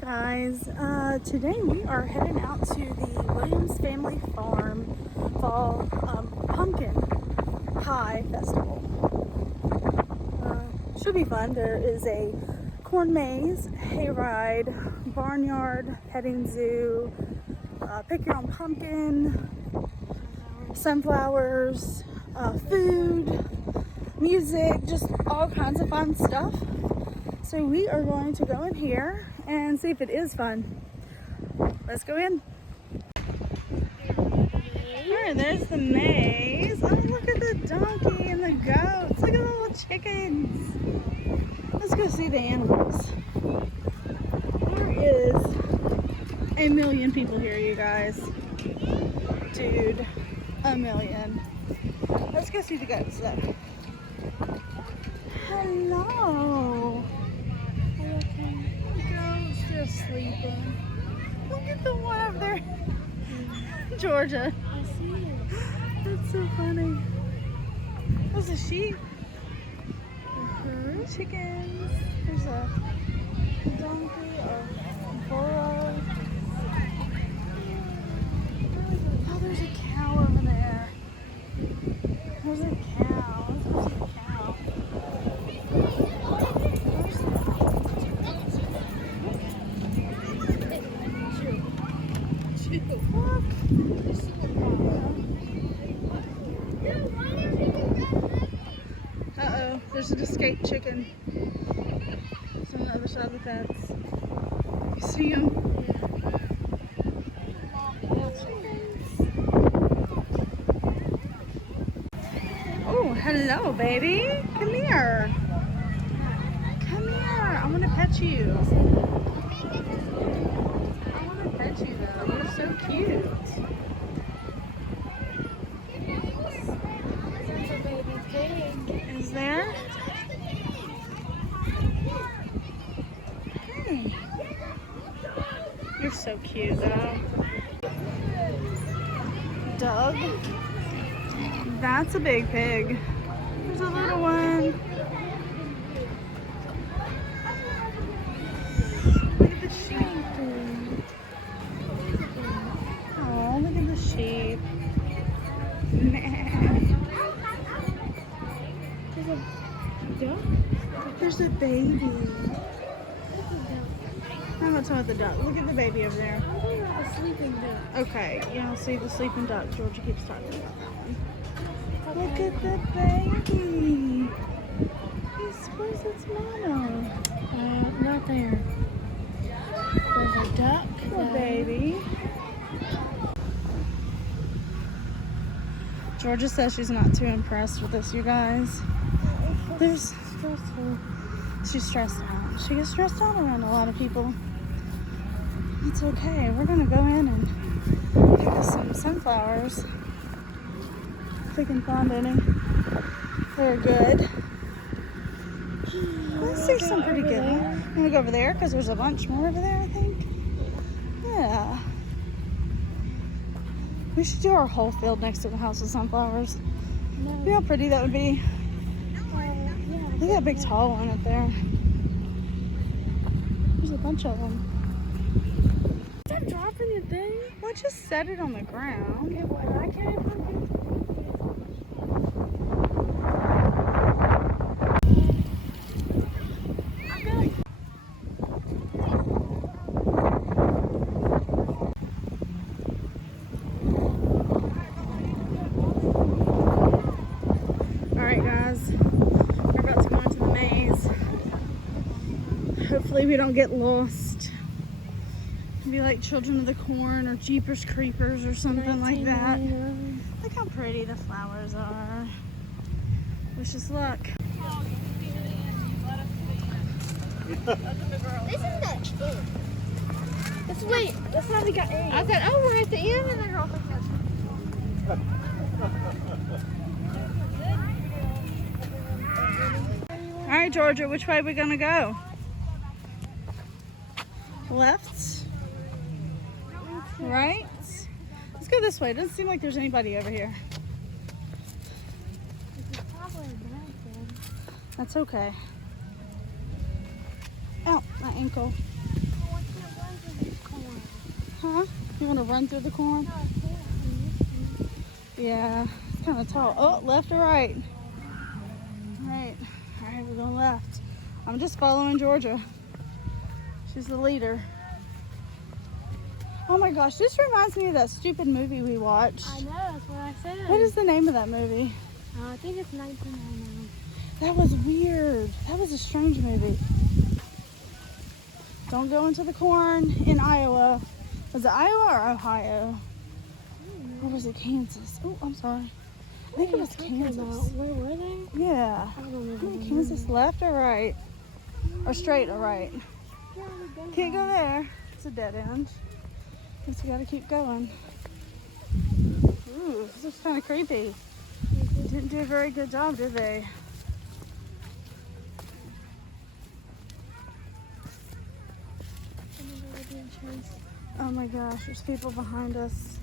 Guys, today we are heading out to the Williams Family Farm Fall Pumpkin Pie Festival. Should be fun. There is a corn maze, hayride, barnyard, petting zoo, pick your own pumpkin, sunflowers, food, music, just all kinds of fun stuff. So we are going to go in here and see if it is fun. Let's go in. Alright, there's the maze. Oh, look at the donkey and the goats. Look at the little chickens. Let's go see the animals. There is a million people here, you guys. Dude, a million. Let's go see the goats though. Hello. Sleeping. Look at the one up there. Georgia. I see it. That's so funny. There's a sheep. Chickens. There's a donkey or burro. Oh, there's a cow over there. There's a cow. There's a cow. Uh-oh, there's an escaped chicken. It's on the other side of the fence. You see him? Oh, hello, baby. Come here. Come here. I want to pet you. I want to pet you, though. You're so cute. Is there? Hey. You're so cute, though. Doug. That's a big pig. There's a little one. Look at the sheep. Oh, look at the sheep. There's a baby. I'm not talking about the duck. Look at the baby over there. I'm talking about the sleeping duck. Okay, yeah, see the sleeping duck. Georgia keeps talking about that one. Look at the baby. Where's its mama? Not there. There's a duck. The baby. Georgia says she's not too impressed with this, you guys. There's stressful. She's stressed out. She gets stressed out around a lot of people. It's okay. We're gonna go in and pick us some sunflowers. If we can find any. They're good. I see some pretty good ones. I'm gonna go over there because there's a bunch more over there, I think. Yeah. We should do our whole field next to the house with sunflowers. No. See how pretty that would be. Yeah. Look at that big tall one up there. There's a bunch of them. Is that dropping your thing? Well, just set it on the ground. Okay, well, I carry pumpkins. I'm going. Alright guys, we're about to go into the maze. Hopefully we don't get lost. It'd be like Children of the Corn or Jeepers Creepers or something like that. Look how pretty the flowers are. Wish us luck. Isn't that true? Let's wait. That's how we got in. I said, oh, we're at the end, and the girl thinks that's right, Georgia, which way are we gonna go? Left? Right? Let's go this way. It doesn't seem like there's anybody over here. That's okay. Ow, my ankle. Huh? You want to run through the corn? Yeah, it's kind of tall. Oh, left or right? Right. All right, we're going left. I'm just following Georgia. She's the leader. Oh my gosh, this reminds me of that stupid movie we watched. I know, that's what I said. What is the name of that movie? I think it's 1999. That was weird. That was a strange movie. Don't go into the corn in Iowa. Was it Iowa or Ohio? Or was it Kansas? Oh, I'm sorry. I think it was Kansas. Where were they? Yeah. I don't know. Kansas, left or right? Or straight or right? Can't go there. It's a dead end. Guess we gotta keep going. Ooh, this is kind of creepy. Didn't do a very good job, did they? Oh my gosh, there's people behind us.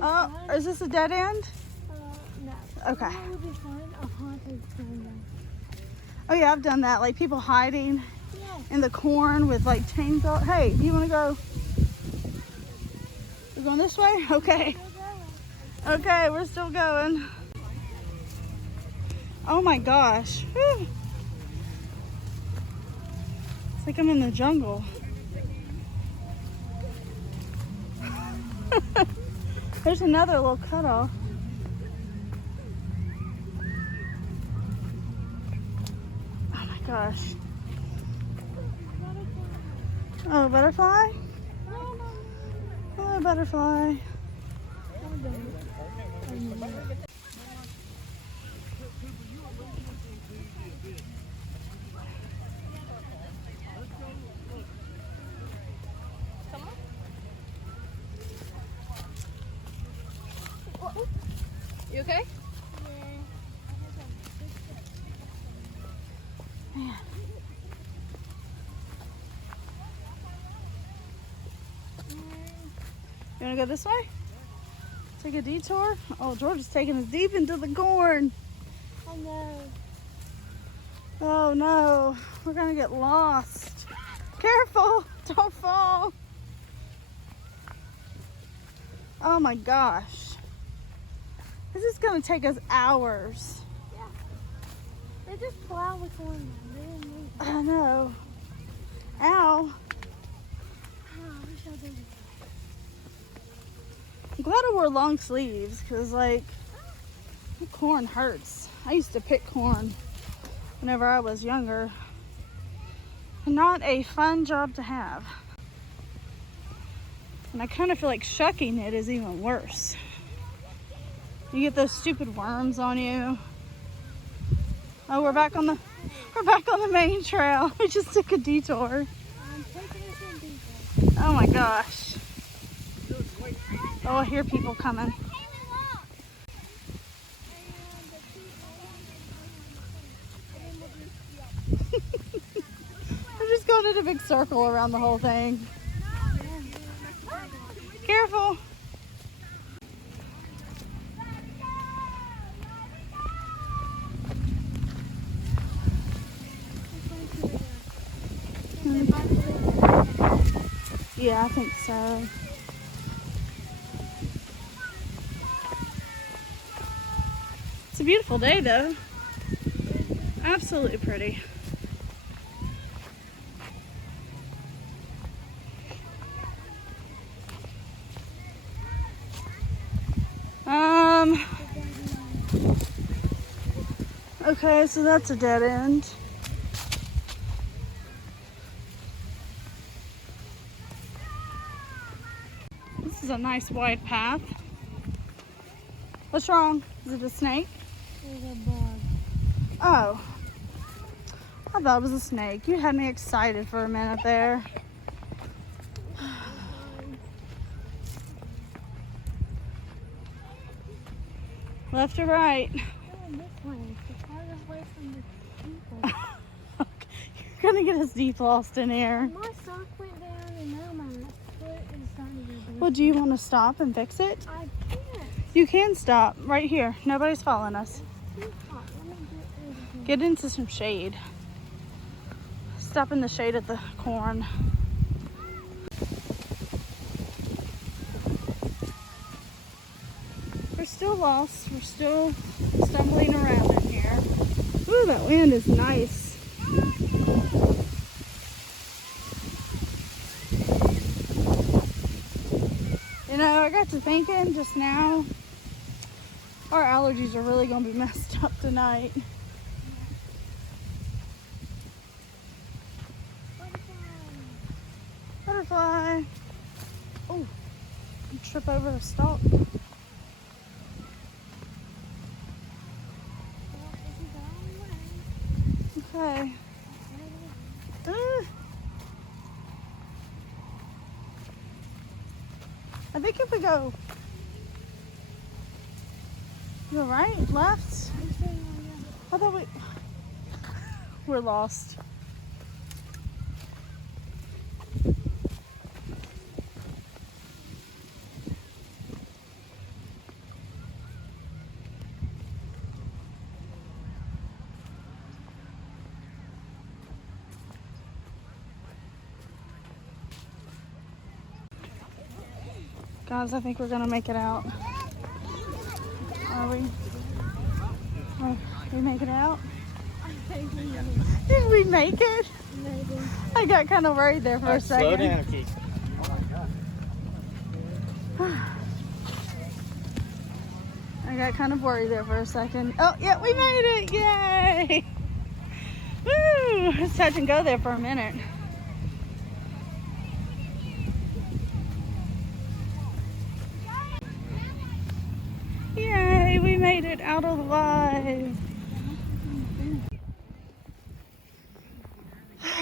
Oh, is this a dead end? No. Okay. Would we find a haunted corn? Oh yeah, I've done that. Like people hiding Yes. in the corn with like chains on. Hey, do you want to go? We're going this way? Okay. Okay, we're still going. Oh my gosh. Whew. It's like I'm in the jungle. There's another little cutoff. Oh my gosh. Oh, butterfly? Hello, butterfly. You okay? Man. You want to go this way? Take a detour? Oh, George is taking us deep into the corn. I know. Oh no, we're gonna get lost. Careful, don't fall. Oh my gosh. This is gonna take us hours. Yeah. They just plow the corn. They didn't move it. I know. Ow. Oh, I wish I did. I'm glad I wore long sleeves because like the corn hurts. I used to pick corn whenever I was younger. Not a fun job to have. And I kind of feel like shucking it is even worse. You get those stupid worms on you. Oh, we're back on the main trail. We just took a detour. I'm taking us in deeper. Oh my gosh. Oh, I hear people coming. We're just going in a big circle around the whole thing. Careful. Yeah, I think so. It's a beautiful day though. Absolutely pretty. Okay, so that's a dead end. This is a nice wide path. What's wrong? Is it a snake? There's a bug. Oh. I thought it was a snake. You had me excited for a minute there. Left or right? This way. It's farther away from the people. We're gonna get us deep lost in here. My sock went down and now my foot is starting to bleed. Well, do you want to stop and fix it? I can't. You can stop right here. Nobody's following us. It's too hot. Let me Get into some shade. Stop in the shade of the corn. We're still lost. We're still stumbling around in here. Ooh, that wind is nice. You know, I got to thinking just now, our allergies are really going to be messed up tonight. Butterfly. Oh, trip over a stalk. Okay. I think if we go right, left. I thought we're lost. Guys, I think we're gonna make it out. Are we? Oh, we make it out? Did we make it? Maybe. I got kind of worried there for a second. Slow down, Keith. I got kind of worried there for a second. Oh, yeah, we made it! Yay! Woo! Let's touch and go there for a minute. Yay! We made it out alive.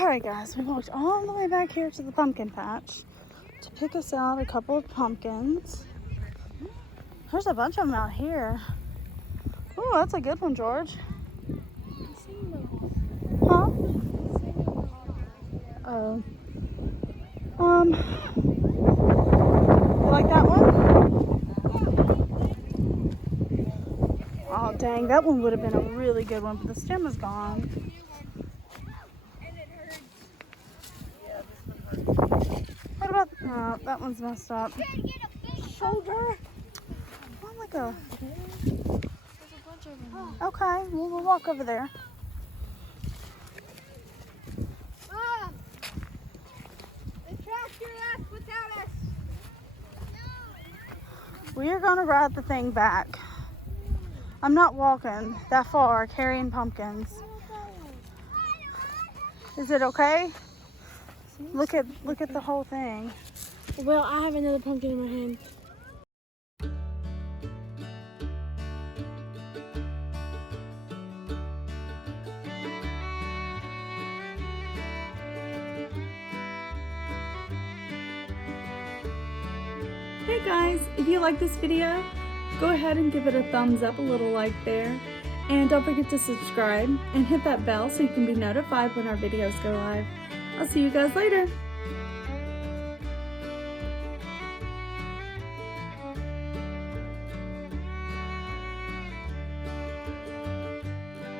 Alright guys, we walked all the way back here to the pumpkin patch to pick us out a couple of pumpkins. There's a bunch of them out here. Oh, that's a good one, George. Huh? Oh. You like that one? Oh, dang, that one would have been a really good one, but the stem is gone. What about, oh, that one's messed up. Shoulder. Oh, like a, There's a bunch of them. okay, well, we'll walk over there. Ah! The tractor left without us. We are gonna ride the thing back. I'm not walking that far carrying pumpkins. Is it okay? Look at the whole thing. Well, I have another pumpkin in my hand. Hey guys, if you like this video, go ahead and give it a thumbs up, a little like there. And don't forget to subscribe and hit that bell so you can be notified when our videos go live. I'll see you guys later.